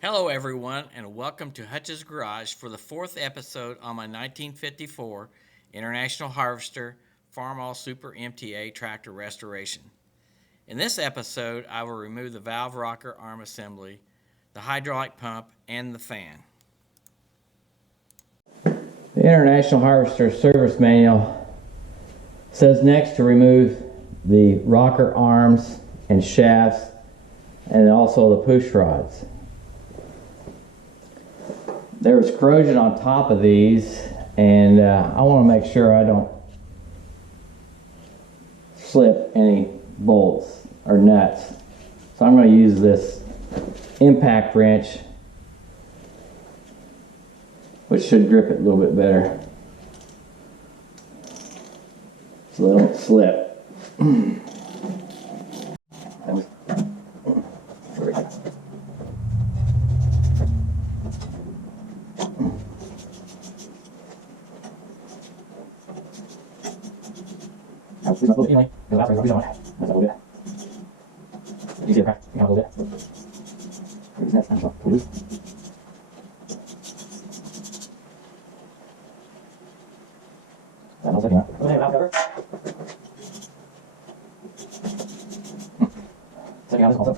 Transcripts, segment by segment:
Hello everyone and welcome to Hutch's Garage for the fourth episode on my 1954 International Harvester Farmall Super MTA tractor restoration. In this episode I will remove the valve rocker arm assembly, the hydraulic pump, and the fan. The International Harvester service manual says next to remove the rocker arms and shafts and also the push rods. There was corrosion on top of these, and I want to make sure I don't slip any bolts or nuts. So I'm going to use this impact wrench, which should grip it a little bit better so they don't slip. Anyway, the last one is on it. That's a little bit. You see the crack? You have a little bit. Here's that. That's what we do. That also came out. Okay, valve cover. Taking out this also.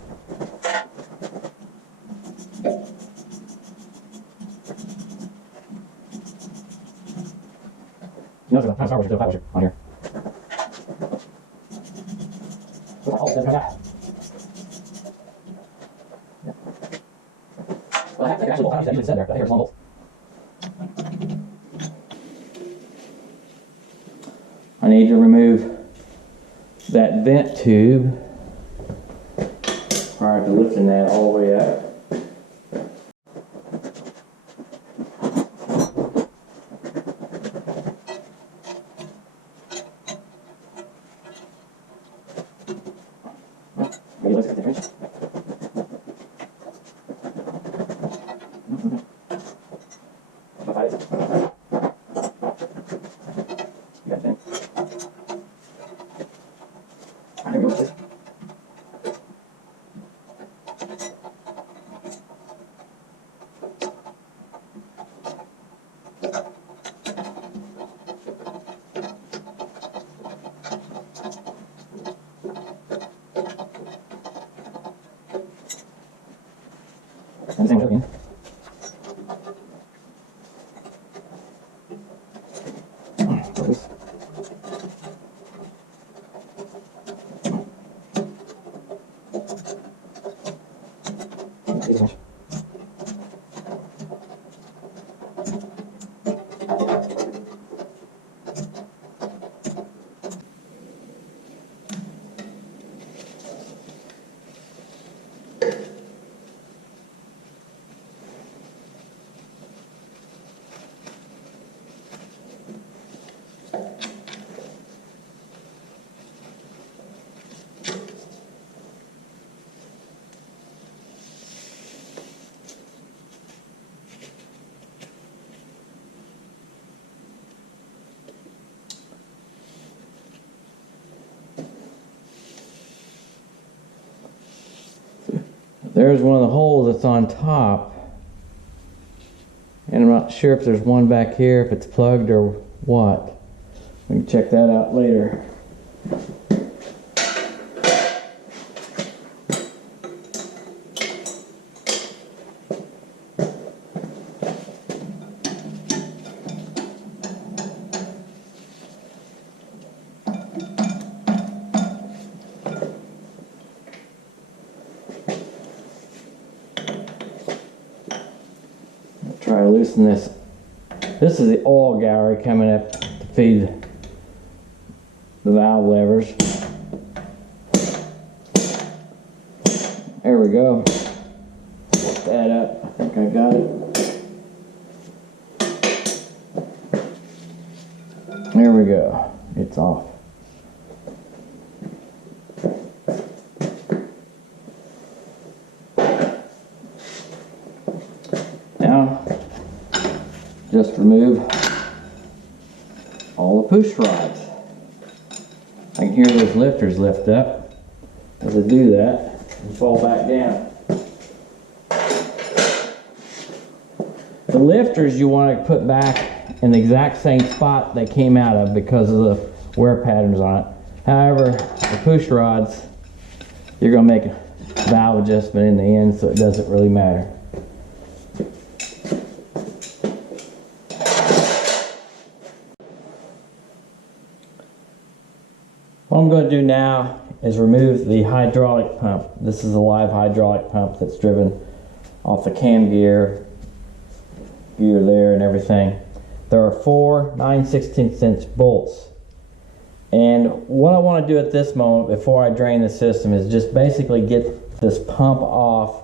You notice there's a power washer, there's a power washer on here. Well, I have to take actually bolt. I used to sit there, but I think there's one bolt. I need to remove that vent tube prior to lifting that all the way up. Maybe let's get the wrench. And the same again. There's one of the holes that's on top, and I'm not sure if there's one back here, if it's plugged or what. We can check that out later. Try to loosen this. This is the oil gallery coming up to feed the valve levers. There we go. Lift that up. I think I got it. There we go. It's off. Now, just remove all the push rods. I can hear those lifters lift up as I do that and fall back down. The lifters you want to put back in the exact same spot they came out of because of the wear patterns on it. However, the push rods, you're going to make a valve adjustment in the end, so it doesn't really matter. What I'm going to do now is remove the hydraulic pump. This is a live hydraulic pump that's driven off the cam gear there and everything. There are 4 9/16" bolts. And what I want to do at this moment before I drain the system is just basically get this pump off,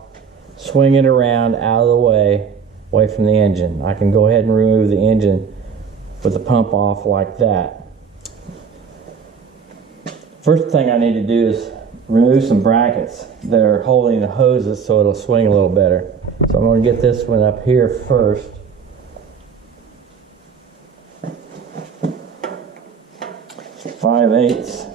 swing it around out of the way, away from the engine. I can go ahead and remove the engine with the pump off like that. First thing I need to do is remove some brackets that are holding the hoses so it'll swing a little better. So I'm going to get this one up here first. So 5/8.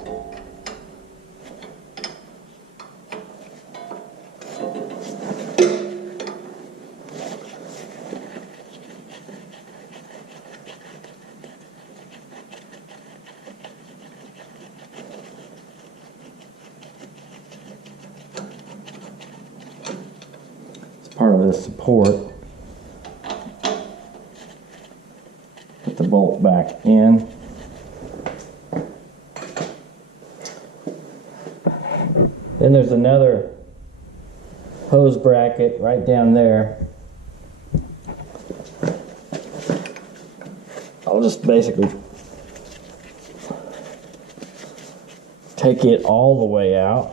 Part of this support. Put the bolt back in. Then there's another hose bracket right down there. I'll just basically take it all the way out,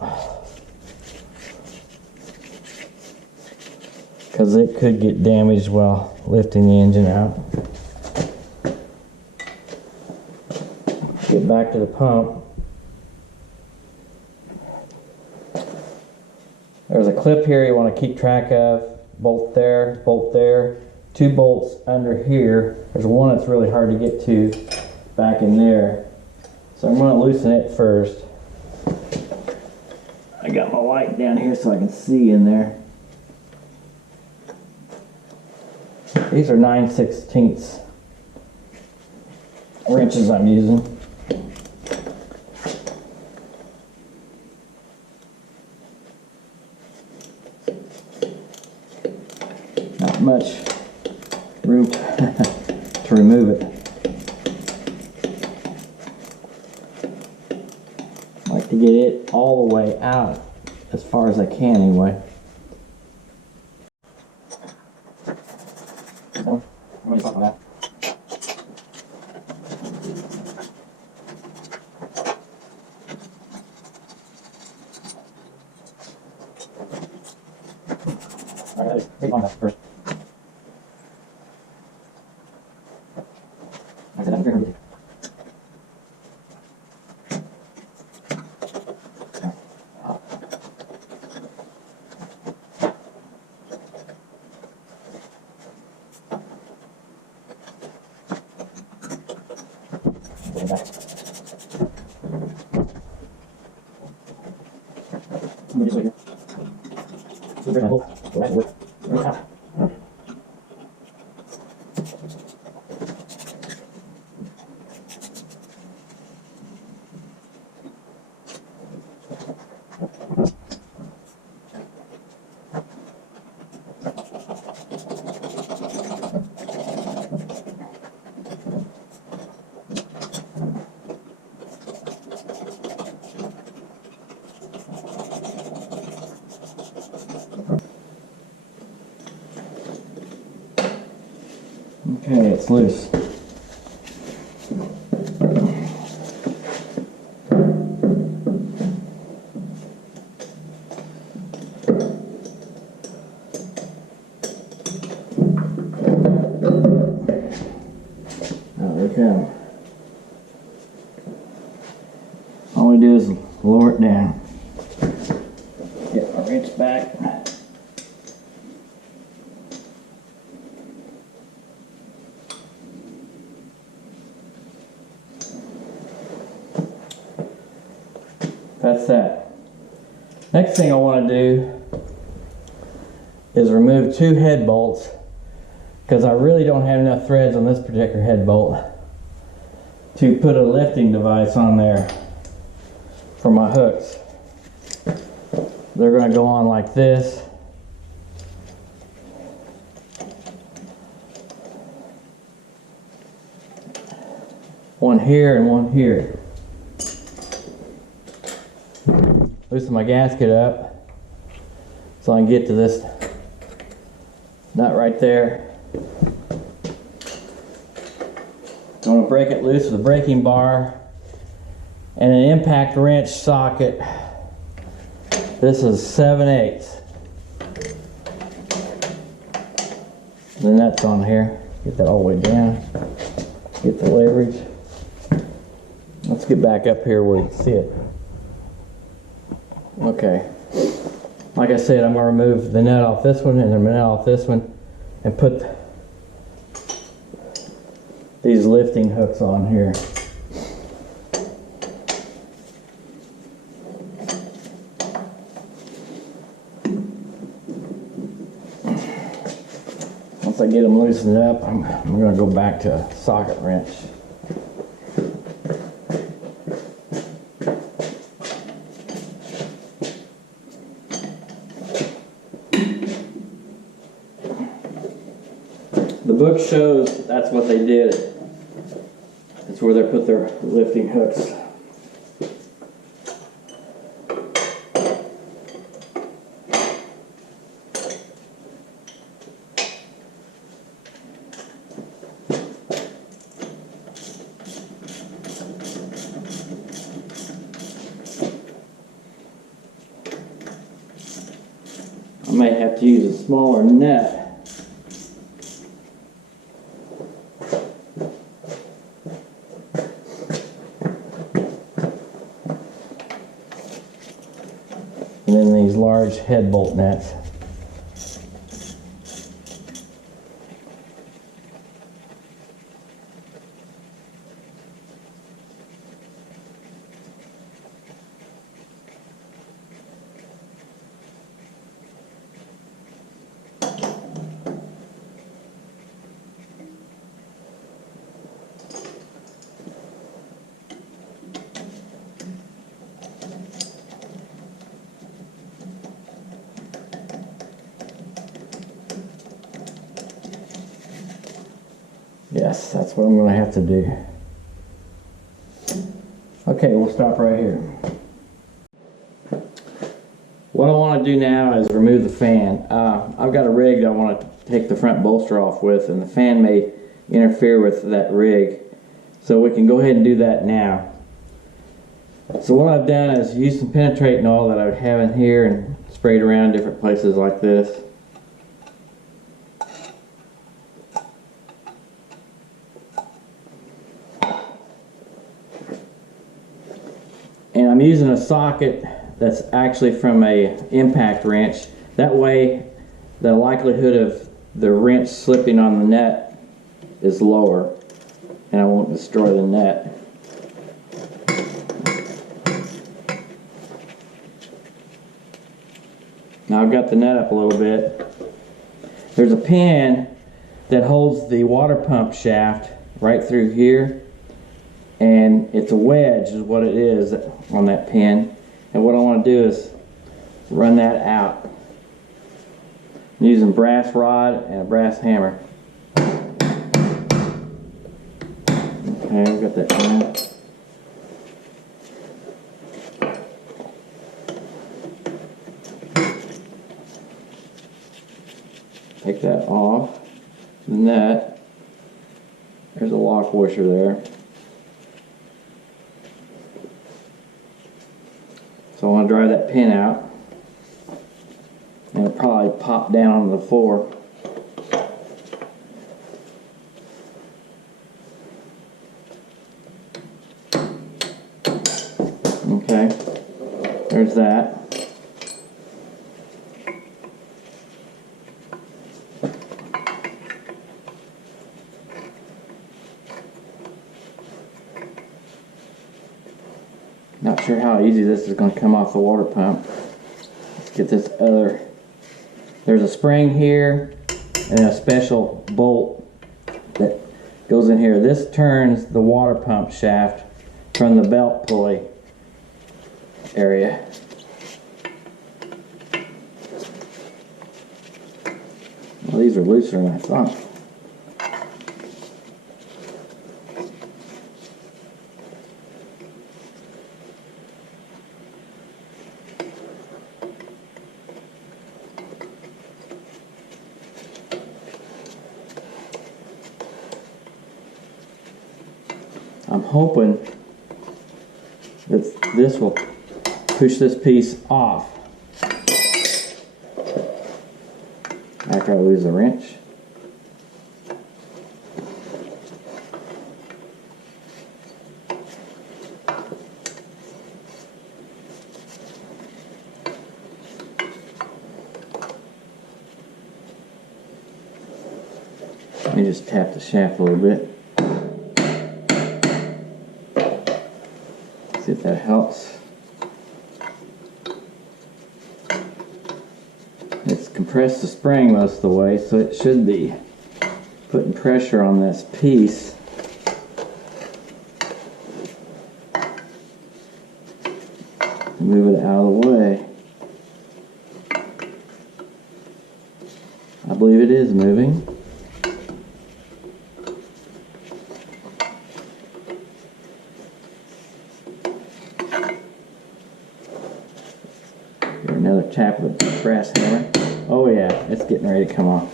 because it could get damaged while lifting the engine out. Get back to the pump. There's a clip here you want to keep track of. Bolt there, 2 bolts under here. There's one that's really hard to get to back in there. So I'm going to loosen it first. I got my light down here so I can see in there. These are 9/16 wrenches I'm using. Not much room to remove it. I like to get it all the way out as far as I can anyway. So, I'm going to stop on that. Alright, take on that first. I said I'm very hungry. Okay, it's loose. Now they come. All we do is lower it down. Get my wrench back. That's that. Next thing I want to do is remove 2 head bolts because I really don't have enough threads on this particular head bolt to put a lifting device on there for my hooks. They're going to go on like this. One here and one here. Loosen my gasket up so I can get to this nut right there. I'm going to break it loose with a braking bar and an impact wrench socket. This is 7/8. The nuts on here. Get that all the way down. Get the leverage. Let's get back up here where you can see it. Okay. Like I said, I'm going to remove the nut off this one and the nut off this one and put these lifting hooks on here. Once I get them loosened up, I'm going to go back to a socket wrench. The book shows that's what they did. That's where they put their lifting hooks. I may have to use a smaller net. And then these large head bolt nuts. Yes, that's what I'm going to have to do. Okay, we'll stop right here. What I want to do now is remove the fan. I've got a rig I want to take the front bolster off with, and the fan may interfere with that rig. So we can go ahead and do that now. So what I've done is use some penetrating oil that I have in here and sprayed around different places like this. And I'm using a socket that's actually from a impact wrench. That way the likelihood of the wrench slipping on the nut is lower and I won't destroy the nut. Now I've got the nut up a little bit. There's a pin that holds the water pump shaft right through here, and it's a wedge is what it is on that pin. And what I want to do is run that out. I'm using brass rod and a brass hammer. Okay, I've got that in. Take that off the nut. There's a lock washer there. So I want to dry that pin out, and it'll probably pop down on the floor. Okay, there's that. Not sure how easy this is going to come off the water pump. Let's get this other. There's a spring here and a special bolt that goes in here. This turns the water pump shaft from the belt pulley area. Well, these are looser than I thought. I'm hoping that this will push this piece off after I lose the wrench. Let me just tap the shaft a little bit. See if that helps. It's compressed the spring most of the way, so it should be putting pressure on this piece. Move it out of the way. I believe it is moving. Another tap with a brass hammer. Oh yeah, it's getting ready to come off.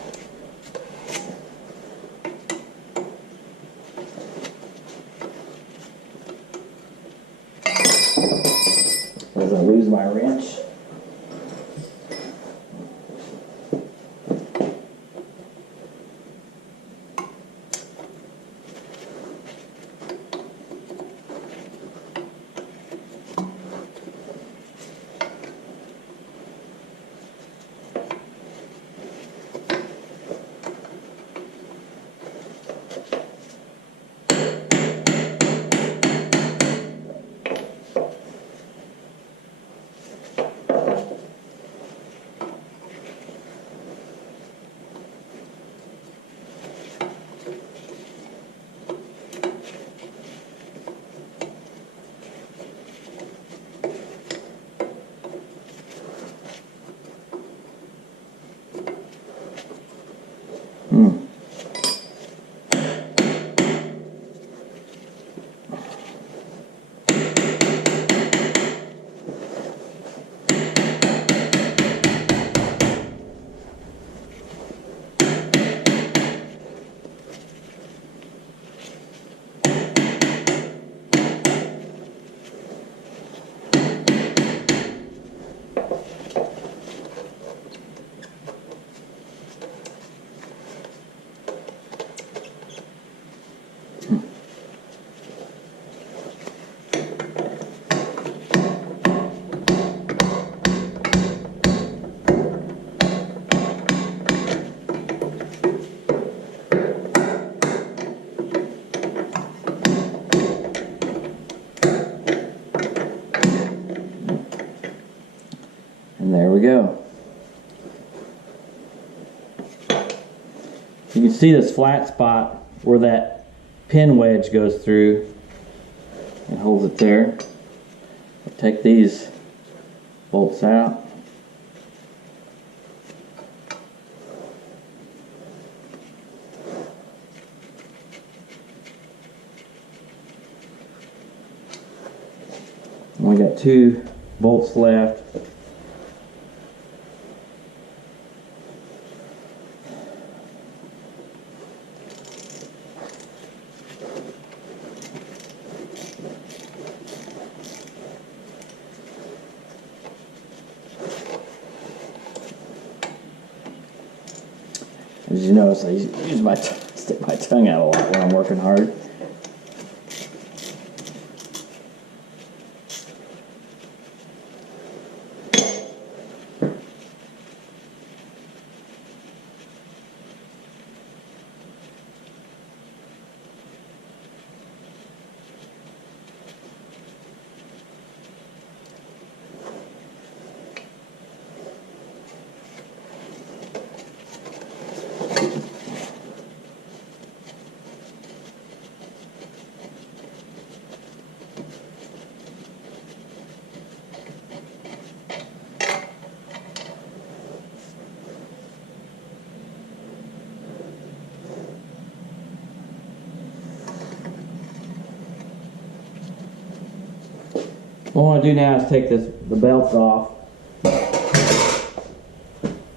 As I lose my wrench. There we go. You can see this flat spot where that pin wedge goes through and holds it there. I'll take these bolts out. We got 2 bolts left. As you notice, I use stick my tongue out a lot when I'm working hard. What I want to do now is take the belts off.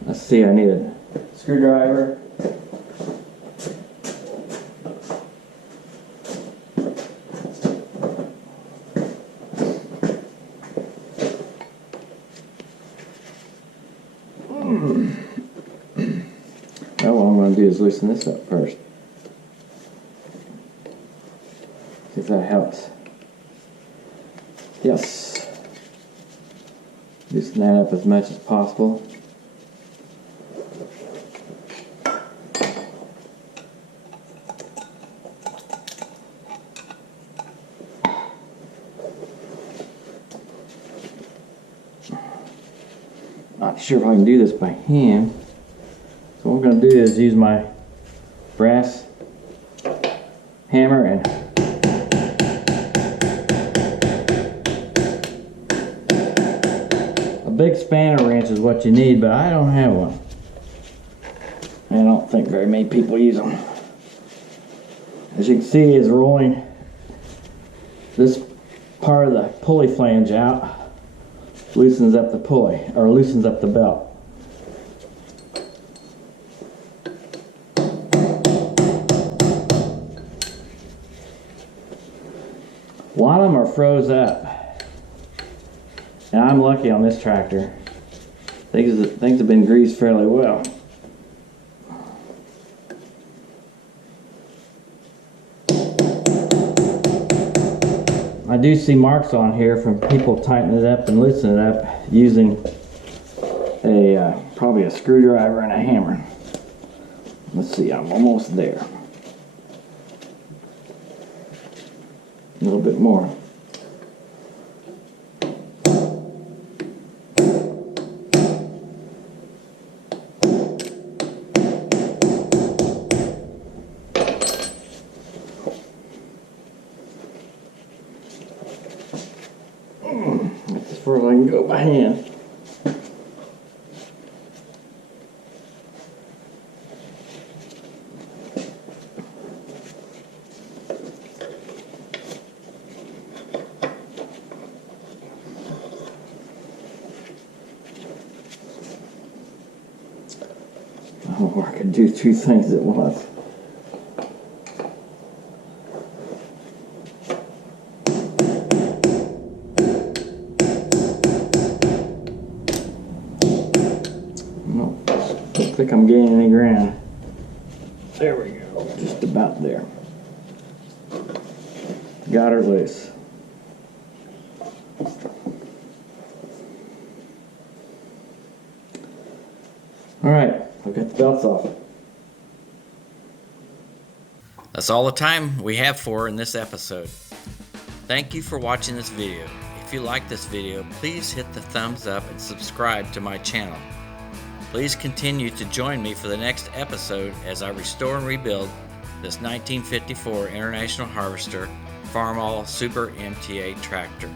Let's see, I need a screwdriver. Now what I'm going to do is loosen this up first. See if that helps. Yes. Loosen that up as much as possible. Not sure if I can do this by hand. So what I'm going to do is use my brass hammer and a big spanner wrench is what you need, but I don't have one. And I don't think very many people use them. As you can see, is rolling this part of the pulley flange out, loosens up the pulley, or loosens up the belt. A lot of them are froze up, and I'm lucky on this tractor. Things have been greased fairly well. I do see marks on here from people tightening it up and loosening it up using probably a screwdriver and a hammer. Let's see, I'm almost there. A little bit more. That's as far as I can go by hand. Oh, I can do two things at once. No, don't think I'm gaining any ground. There we go, just about there. Got her loose. All right, I've got the belts off. That's all the time we have for in this episode. Thank you for watching this video. If you like this video, please hit the thumbs up and subscribe to my channel. Please continue to join me for the next episode as I restore and rebuild this 1954 International Harvester Farmall Super MTA tractor.